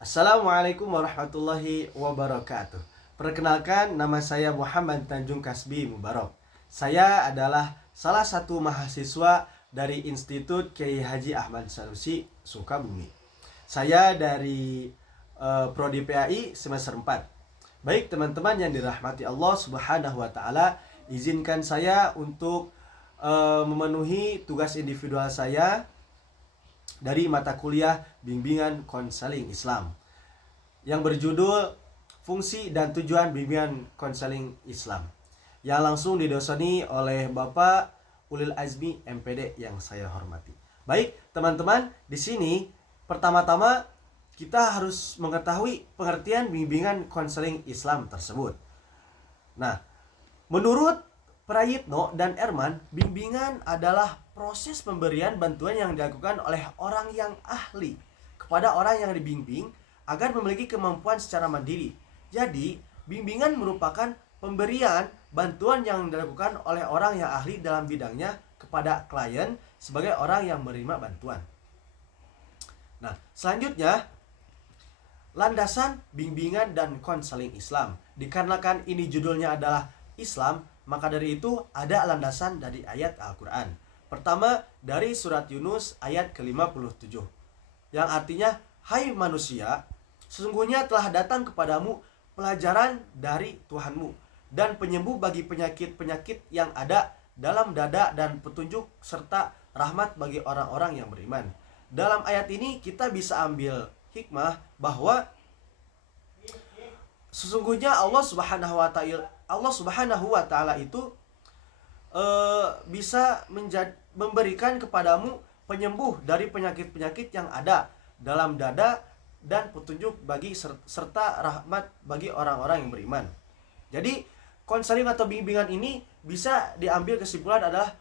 Assalamualaikum warahmatullahi wabarakatuh. Perkenalkan, nama saya Muhammad Tanjung Kasbi Mubarok. Saya adalah salah satu mahasiswa dari Institut Kiai Haji Ahmad Sanusi, Sukabumi. Saya dari Prodi PAI semester 4. Baik teman-teman yang dirahmati Allah Subhanahu wa taala, izinkan saya untuk memenuhi tugas individual saya dari mata kuliah Bimbingan Konseling Islam yang berjudul Fungsi dan Tujuan Bimbingan Konseling Islam, yang langsung didoseni oleh Bapak Ulil Azmi MPD yang saya hormati. Baik, teman-teman, di sini pertama-tama kita harus mengetahui pengertian bimbingan konseling Islam tersebut. Nah, menurut Prayitno dan Erman, bimbingan adalah proses pemberian bantuan yang dilakukan oleh orang yang ahli kepada orang yang dibimbing agar memiliki kemampuan secara mandiri. Jadi, bimbingan merupakan pemberian bantuan yang dilakukan oleh orang yang ahli dalam bidangnya kepada klien sebagai orang yang menerima bantuan. Nah, selanjutnya, landasan bimbingan dan konseling Islam. Dikarenakan ini judulnya adalah Islam, maka dari itu ada landasan dari ayat Al-Quran. Pertama, dari surat Yunus ayat ke-57, yang artinya, hai manusia, sesungguhnya telah datang kepadamu pelajaran dari Tuhanmu dan penyembuh bagi penyakit-penyakit yang ada dalam dada dan petunjuk serta rahmat bagi orang-orang yang beriman. Dalam ayat ini kita bisa ambil hikmah bahwa sesungguhnya Allah Subhanahu wa taala itu bisa memberikan kepadamu penyembuh dari penyakit-penyakit yang ada dalam dada dan petunjuk bagi serta rahmat bagi orang-orang yang beriman. Jadi konseling atau bimbingan ini bisa diambil kesimpulan adalah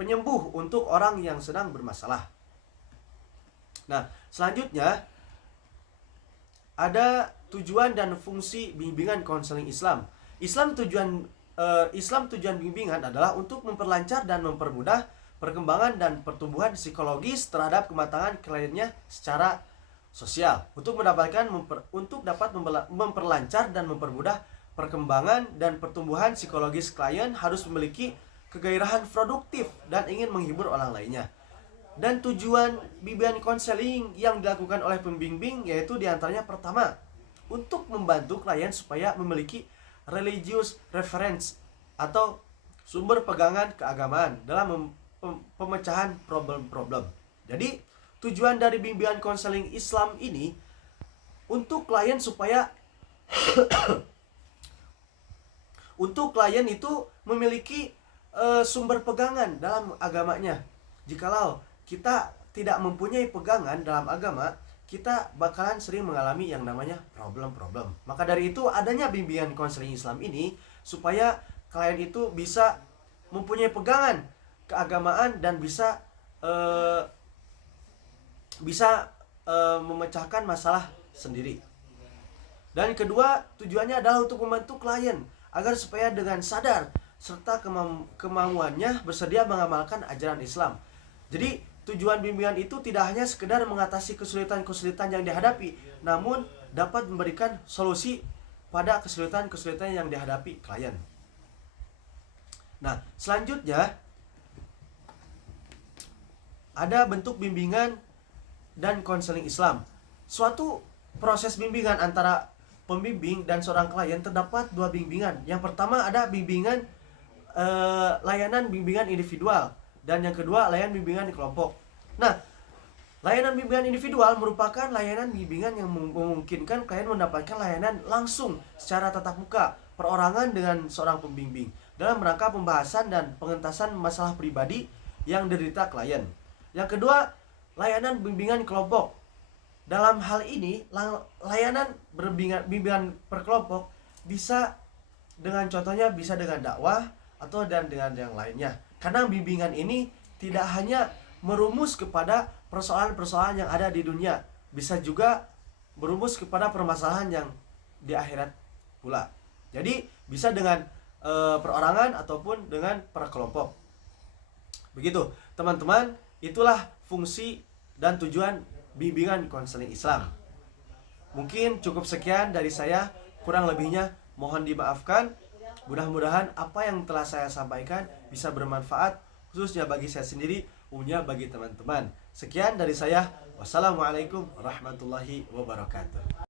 penyembuh untuk orang yang sedang bermasalah. Nah, selanjutnya ada tujuan dan fungsi bimbingan konseling Islam. Islam tujuan bimbingan adalah untuk memperlancar dan mempermudah perkembangan dan pertumbuhan psikologis terhadap kematangan kliennya secara sosial. Untuk dapat memperlancar dan mempermudah perkembangan dan pertumbuhan psikologis klien harus memiliki kegairahan produktif dan ingin menghibur orang lainnya. Dan tujuan bimbingan konseling yang dilakukan oleh pembimbing yaitu diantaranya pertama, untuk membantu klien supaya memiliki religious reference atau sumber pegangan keagamaan dalam pemecahan problem-problem. Jadi tujuan dari bimbingan konseling Islam ini untuk klien supaya untuk klien itu memiliki sumber pegangan dalam agamanya. Jikalau kita tidak mempunyai pegangan dalam agama, kita bakalan sering mengalami yang namanya problem-problem. Maka dari itu adanya bimbingan konseling Islam ini supaya klien itu bisa mempunyai pegangan keagamaan dan bisa memecahkan masalah sendiri. Dan kedua, tujuannya adalah untuk membantu klien agar supaya dengan sadar serta kemampuannya bersedia mengamalkan ajaran Islam. Jadi tujuan bimbingan itu tidak hanya sekedar mengatasi kesulitan-kesulitan yang dihadapi, namun dapat memberikan solusi pada kesulitan-kesulitan yang dihadapi klien. Nah, selanjutnya ada bentuk bimbingan dan konseling Islam. Suatu proses bimbingan antara pembimbing dan seorang klien terdapat dua bimbingan. Yang pertama ada bimbingan layanan bimbingan individual, dan yang kedua layanan bimbingan kelompok. Nah, layanan bimbingan individual merupakan layanan bimbingan yang memungkinkan klien mendapatkan layanan langsung secara tatap muka perorangan dengan seorang pembimbing dalam rangka pembahasan dan pengentasan masalah pribadi yang diderita klien. Yang kedua, layanan bimbingan kelompok. Dalam hal ini, layanan bimbingan per kelompok bisa dengan contohnya bisa dengan dakwah atau dengan yang lainnya. Karena bimbingan ini tidak hanya merumus kepada persoalan-persoalan yang ada di dunia, bisa juga merumus kepada permasalahan yang di akhirat pula. Jadi bisa dengan perorangan ataupun dengan per kelompok. Begitu, teman-teman, itulah fungsi dan tujuan bimbingan konseling Islam. Mungkin cukup sekian dari saya, kurang lebihnya mohon dimaafkan. Mudah-mudahan apa yang telah saya sampaikan bisa bermanfaat, khususnya bagi saya sendiri, umumnya bagi teman-teman. Sekian dari saya. Wassalamualaikum warahmatullahi wabarakatuh.